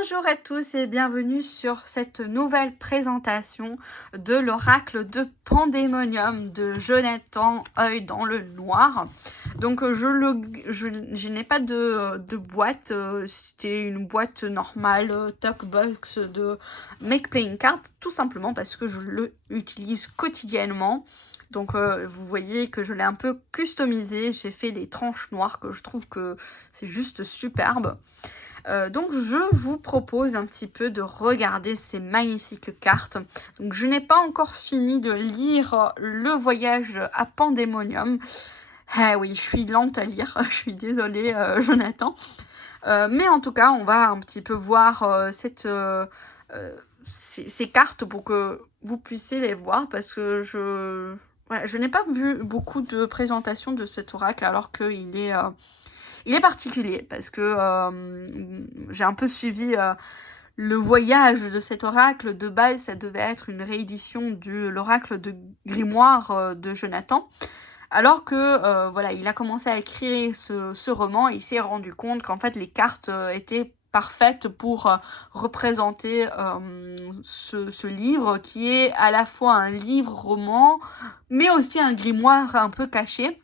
Bonjour à tous et bienvenue sur cette nouvelle présentation de l'oracle de Pandémonium de Jonathan Œil dans le Noir. Donc je n'ai pas de boîte, c'était une boîte normale, talkbox de Make Playing Card, tout simplement parce que je l'utilise quotidiennement. Donc vous voyez que je l'ai un peu customisé, j'ai fait des tranches noires que je trouve que c'est juste superbe. Donc je vous propose un petit peu de regarder ces magnifiques cartes. Donc je n'ai pas encore fini de lire Le Voyage à Pandémonium. Eh oui, je suis lente à lire, je suis désolée Jonathan. Mais en tout cas, on va un petit peu voir ces cartes pour que vous puissiez les voir parce que je n'ai pas vu beaucoup de présentations de cet oracle alors qu'il est... il est particulier parce que j'ai un peu suivi le voyage de cet oracle. De base, ça devait être une réédition de l'oracle de Grimoire de Jonathan. Alors que voilà, il a commencé à écrire ce roman et il s'est rendu compte qu'en fait les cartes étaient parfaites pour représenter ce livre qui est à la fois un livre-roman mais aussi un grimoire un peu caché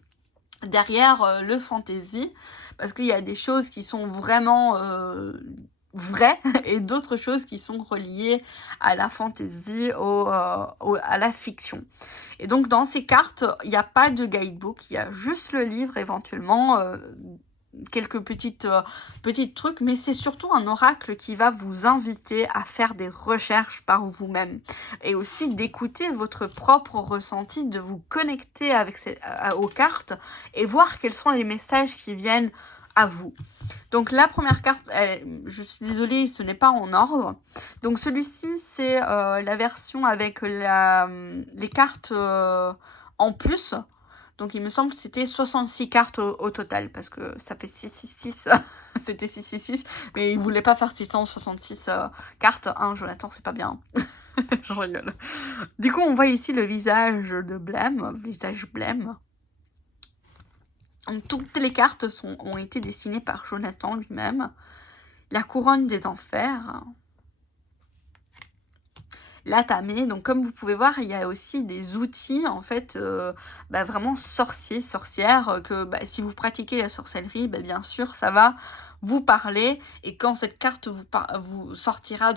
derrière le fantasy, parce qu'il y a des choses qui sont vraiment vraies et d'autres choses qui sont reliées à la fantasy, à la fiction. Et donc dans ces cartes, il n'y a pas de guidebook, il y a juste le livre éventuellement, quelques petits trucs, mais c'est surtout un oracle qui va vous inviter à faire des recherches par vous-même et aussi d'écouter votre propre ressenti, de vous connecter avec aux cartes et voir quels sont les messages qui viennent à vous. Donc la première carte, je suis désolée, ce n'est pas en ordre. Donc celui-ci, c'est la version avec les cartes en plus. Donc il me semble que c'était 66 cartes au total, parce que ça fait 666, c'était 666, mais il voulait pas faire 666 cartes, hein, Jonathan, c'est pas bien. Je rigole. Du coup, on voit ici le visage de Blême, visage Blême. Donc, toutes les cartes ont été dessinées par Jonathan lui-même. La couronne des enfers. La tamée, donc comme vous pouvez voir, il y a aussi des outils en fait vraiment sorciers, sorcières, que si vous pratiquez la sorcellerie, bien sûr ça va vous parler, et quand cette carte vous sortira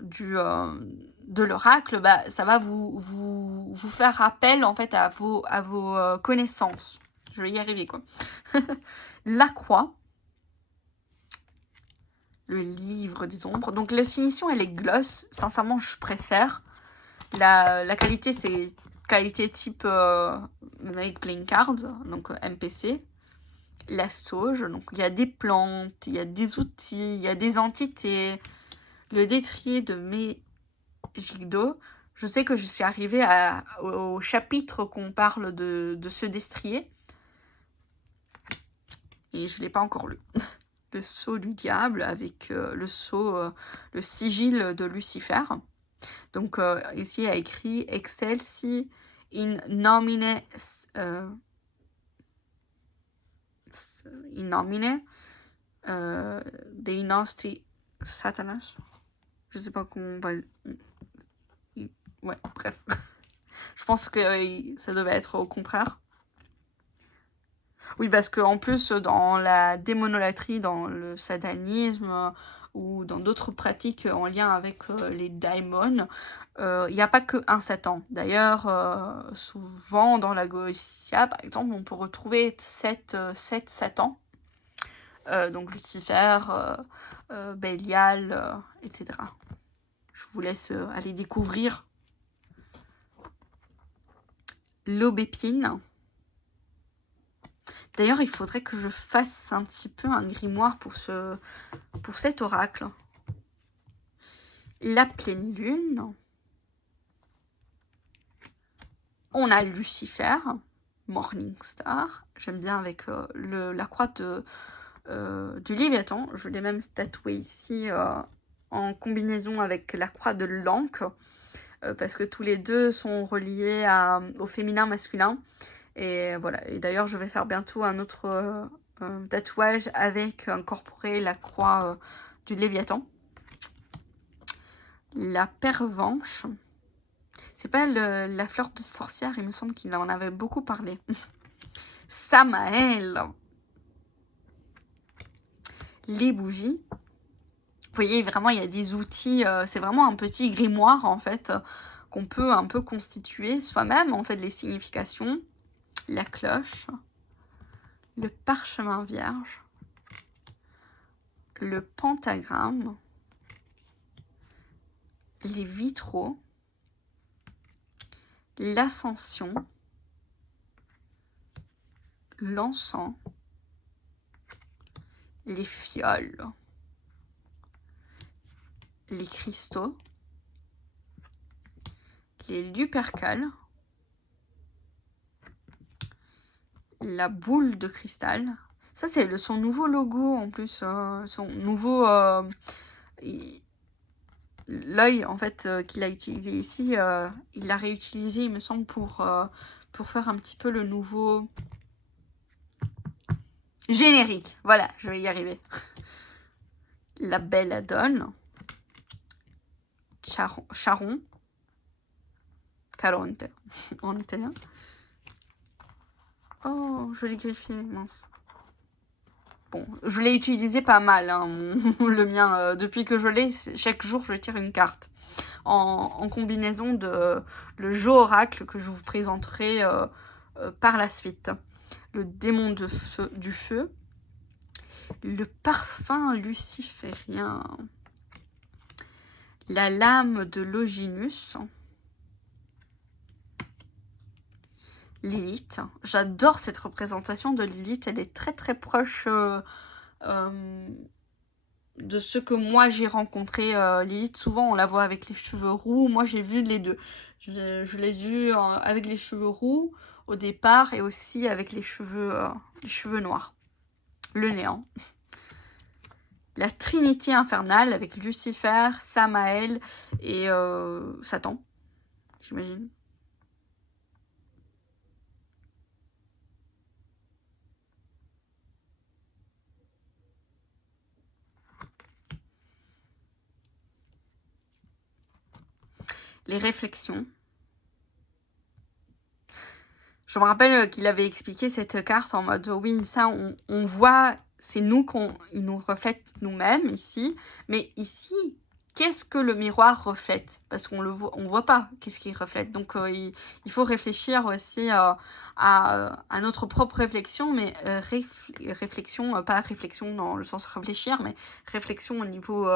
de l'oracle, ça va vous faire appel en fait à vos connaissances. Je vais y arriver quoi. La croix. Le livre des ombres. Donc la finition, elle est gloss. Sincèrement, je préfère. La qualité, c'est qualité type Make Playing Cards, donc MPC. La sauge, donc il y a des plantes, il y a des outils, il y a des entités. Le détrier de Megiddo. Je sais que je suis arrivée au chapitre qu'on parle de ce destrier. Et je ne l'ai pas encore lu. Le sceau du diable avec le sigil de Lucifer. Donc ici il a écrit Excelsi in nomine dei nostri Satanas. Je sais pas comment on va... Ouais, bref. Je pense que ça devait être au contraire. Oui, parce qu'en plus, dans la démonolatrie, dans le satanisme ou dans d'autres pratiques en lien avec les daimons, il n'y a pas qu'un Satan. D'ailleurs, souvent dans la Goetia, par exemple, on peut retrouver 7 Satans. Donc Lucifer, Bélial, etc. Je vous laisse aller découvrir. L'aubépine. D'ailleurs, il faudrait que je fasse un petit peu un grimoire pour cet oracle. La pleine lune. On a Lucifer, Morningstar. J'aime bien avec la croix du Léviathan. Je l'ai même tatoué ici en combinaison avec la croix de l'Ankh. Parce que tous les deux sont reliés au féminin masculin. Et voilà. Et d'ailleurs, je vais faire bientôt un autre tatouage avec incorporé la croix du Léviathan. La pervenche. C'est pas la fleur de sorcière, il me semble qu'il en avait beaucoup parlé. Samael. Les bougies. Vous voyez, vraiment, il y a des outils. C'est vraiment un petit grimoire, en fait, qu'on peut un peu constituer soi-même, en fait, les significations. La cloche. Le parchemin vierge. Le pentagramme. Les vitraux. L'ascension. L'encens. Les fioles. Les cristaux. Les lupercales. La boule de cristal. Ça, c'est son nouveau logo en plus. Son nouveau... l'œil, en fait, qu'il a utilisé ici, il l'a réutilisé, il me semble, pour faire un petit peu le nouveau générique. Voilà, je vais y arriver. La belladone. Charon. Caronte, en italien. Oh, joli greffier, mince. Bon, je l'ai utilisé pas mal, hein, le mien. Depuis que je l'ai, chaque jour, je tire une carte. En combinaison de le jeu oracle que je vous présenterai par la suite. Le démon du feu. Le parfum luciférien. La lame de Longinus. Lilith. J'adore cette représentation de Lilith. Elle est très très proche de ce que moi j'ai rencontré. Lilith, souvent on la voit avec les cheveux roux. Moi j'ai vu les deux. Je l'ai vue avec les cheveux roux au départ et aussi avec les cheveux noirs. Le néant. La Trinité infernale avec Lucifer, Samael et Satan, j'imagine. Les réflexions. Je me rappelle qu'il avait expliqué cette carte en mode oui, ça on voit, c'est nous il nous reflète nous-mêmes ici, mais ici, qu'est-ce que le miroir reflète? Parce qu'on on voit pas qu'est-ce qu'il reflète. Donc il faut réfléchir aussi à notre propre réflexion, mais réflexion, pas réflexion dans le sens réfléchir, mais réflexion au niveau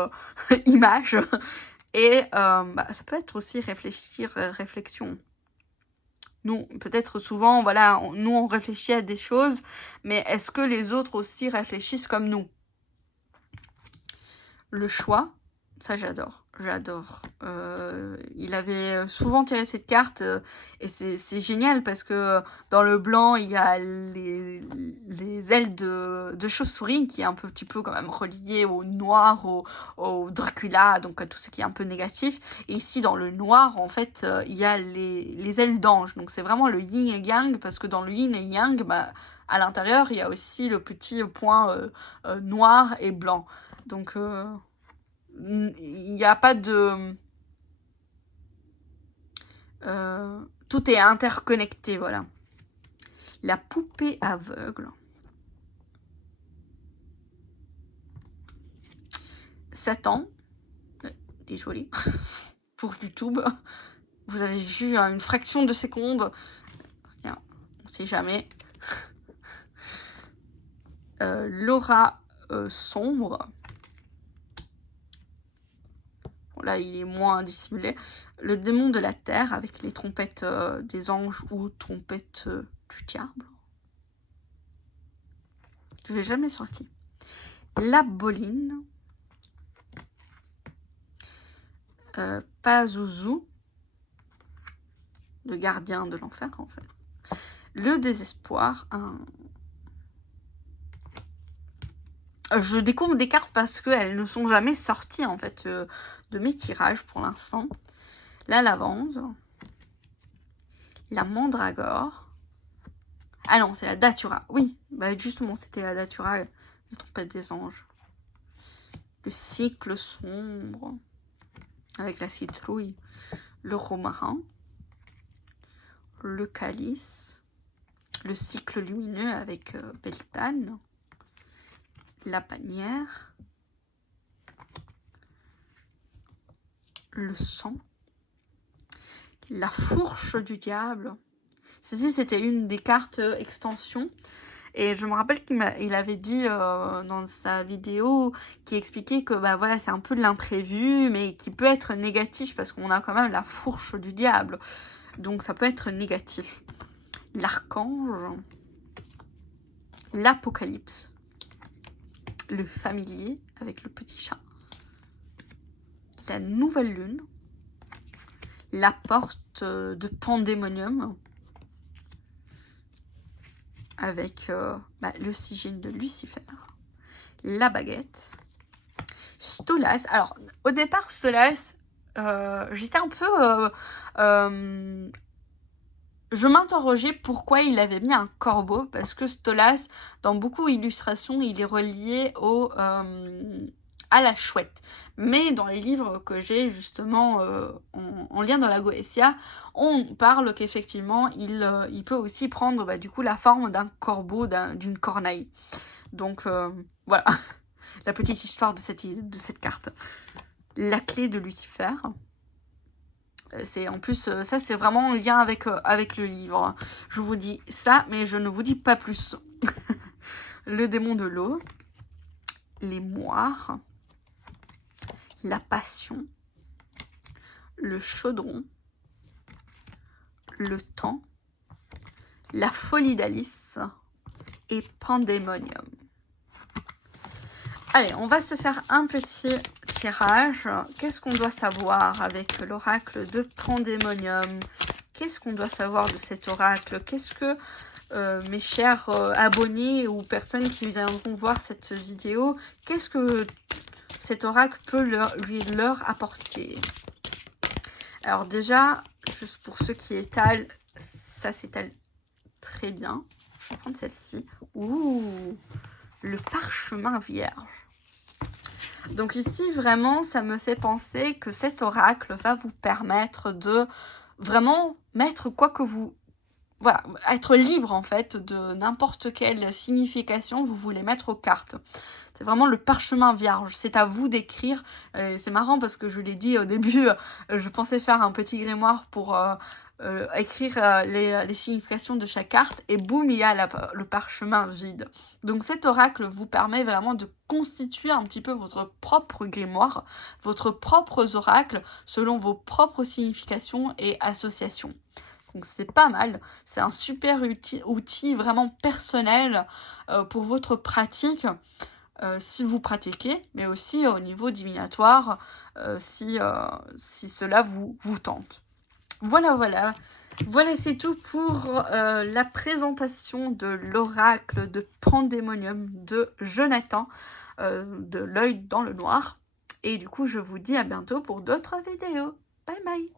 image. Et ça peut être aussi réflexion. Nous, peut-être souvent, voilà, nous on réfléchit à des choses, mais est-ce que les autres aussi réfléchissent comme nous? Le choix, ça j'adore. Il avait souvent tiré cette carte et c'est génial parce que dans le blanc il y a les ailes de chauve-souris qui est un petit peu quand même relié au noir, au Dracula, donc à tout ce qui est un peu négatif. Et ici dans le noir en fait il y a les ailes d'ange, donc c'est vraiment le yin et yang parce que dans le yin et yang, à l'intérieur il y a aussi le petit point noir et blanc. Donc il n'y a pas de... tout est interconnecté, voilà. La poupée aveugle. Satan. Désolé. Pour YouTube. Vous avez vu une fraction de seconde. Rien, on sait jamais. L'aura sombre. Là, il est moins dissimulé. Le démon de la terre avec les trompettes des anges ou trompettes du diable. Je l'ai jamais sorti. La boline. Pazuzu. Le gardien de l'enfer, en fait. Le désespoir. Je découvre des cartes parce qu'elles ne sont jamais sorties, en fait, de mes tirages pour l'instant. La lavande. La mandragore. Ah non, c'est la datura. Oui, justement, c'était la datura, la trompette des anges. Le cycle sombre. avec la citrouille, le romarin, le calice, le cycle lumineux avec Beltane, la bannière, le sang, la fourche du diable. Ceci, c'était une des cartes extension. Et je me rappelle qu'il avait dit dans sa vidéo, qui expliquait que bah, voilà, c'est un peu de l'imprévu, mais qui peut être négatif, parce qu'on a quand même la fourche du diable. Donc ça peut être négatif. L'archange, l'apocalypse, le familier avec le petit chat, la nouvelle lune, la porte de Pandémonium, avec le sigil de Lucifer, la baguette, Stolas. Alors, au départ, Stolas, j'étais un peu... je m'interrogeais pourquoi il avait mis un corbeau, parce que Stolas, dans beaucoup d'illustrations, il est relié à la chouette. Mais dans les livres que j'ai justement en lien dans la Goetia, on parle qu'effectivement, il peut aussi prendre du coup la forme d'un corbeau, d'une corneille. Donc voilà, la petite histoire de cette carte. La clé de Lucifer. C'est en plus, ça c'est vraiment en lien avec le livre. Je vous dis ça, mais je ne vous dis pas plus. Le démon de l'eau, les moires, la passion, le chaudron, le temps, la folie d'Alice et Pandémonium. Allez, on va se faire un petit tirage. Qu'est-ce qu'on doit savoir avec l'oracle de Pandémonium? Qu'est-ce qu'on doit savoir de cet oracle? Qu'est-ce que mes chers abonnés ou personnes qui viendront voir cette vidéo, qu'est-ce que cet oracle peut leur apporter? Alors déjà, juste pour ceux qui étalent, ça s'étale très bien. Je vais prendre celle-ci. Ouh, le parchemin vierge. Donc ici, vraiment, ça me fait penser que cet oracle va vous permettre de vraiment mettre quoi que vous... Voilà, être libre en fait de n'importe quelle signification vous voulez mettre aux cartes. C'est vraiment le parchemin vierge, c'est à vous d'écrire. C'est marrant parce que je l'ai dit au début, je pensais faire un petit grimoire pour écrire les significations de chaque carte et boum, il y a le parchemin vide. Donc cet oracle vous permet vraiment de constituer un petit peu votre propre grimoire, votre propre oracle selon vos propres significations et associations. Donc c'est pas mal, c'est un super outil vraiment personnel pour votre pratique, si vous pratiquez, mais aussi au niveau divinatoire, si cela vous tente. Voilà, c'est tout pour la présentation de l'oracle de Pandémonium de Jonathan, de l'œil dans le noir. Et du coup, je vous dis à bientôt pour d'autres vidéos. Bye bye!